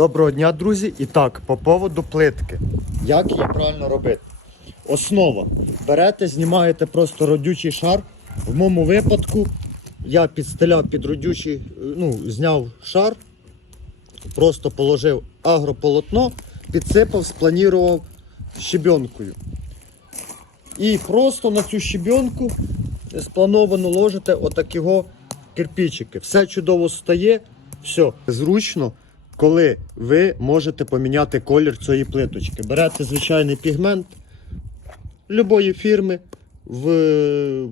Доброго дня, друзі! І так, по поводу плитки. Як її правильно робити? Основа. Берете, знімаєте просто родючий шар. В моєму випадку я підстеляв під родючий, ну, зняв шар, просто положив агрополотно, підсипав, спланірував щебенкою. І просто на цю щебенку сплановано ложите отакого кирпичики. Все чудово стає, все. Зручно, коли ви можете поміняти колір цієї плиточки. Берете звичайний пігмент любої фірми в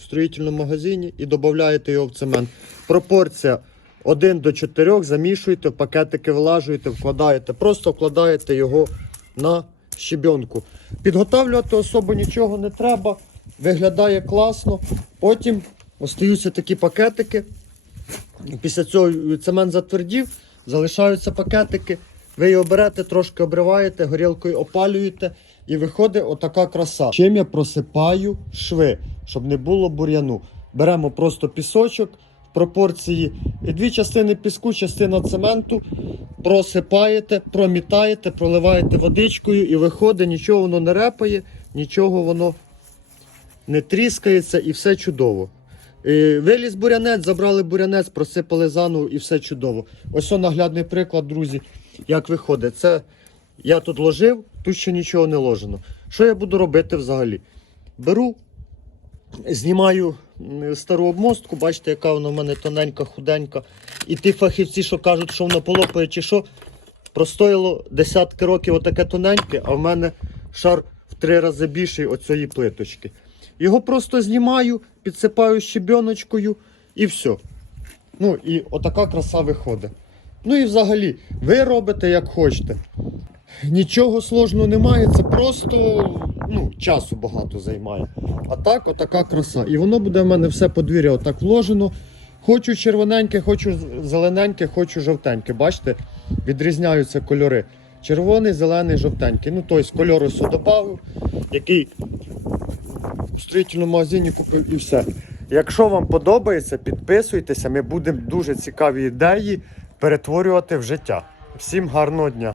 строїтельному магазині і додаєте його в цемент. Пропорція 1 до 4, замішуєте, пакетики вилажуєте, вкладаєте, просто вкладаєте його на щебенку. Підготавлювати особо нічого не треба, виглядає класно. Потім остаються такі пакетики. Після цього цемент затвердів, залишаються пакетики. Ви його берете, трошки обриваєте, горілкою опалюєте і виходить отака краса. Чим я просипаю шви, щоб не було бур'яну. Беремо просто пісочок в пропорції дві частини піску, частина цементу. Просипаєте, промітаєте, проливаєте водичкою і виходить, нічого воно не репає, нічого воно не тріскається і все чудово. Е, Виліз бурянець, забрали бурянець, просипали заново і все чудово. Ось наглядний приклад, друзі, як виходить. Це я тут ложив, тут ще нічого не ложено. Що я буду робити взагалі? Беру, знімаю стару обмостку, бачите, яка вона в мене тоненька, худенька. І ті фахівці, що кажуть, що воно полопає чи що, простоїло десятки років отаке тоненьке, а в мене шар в три рази більший оцієї плиточки. Його просто знімаю, підсипаю щебеночкою і все. Ну і отака краса виходить. Ну і взагалі, ви робите як хочете. Нічого сложного немає, це просто ну, часу багато займає. А так, отака краса. І воно буде в мене все подвір'я отак вложено. Хочу червоненьке, хочу зелененьке, хочу жовтеньке. Бачите, відрізняються кольори. Червоний, зелений, жовтенький. Ну, тобто кольор ось додав, який в строїтельному магазині купив і все. Якщо вам подобається, підписуйтеся, ми будемо дуже цікаві ідеї перетворювати в життя. Всім гарного дня!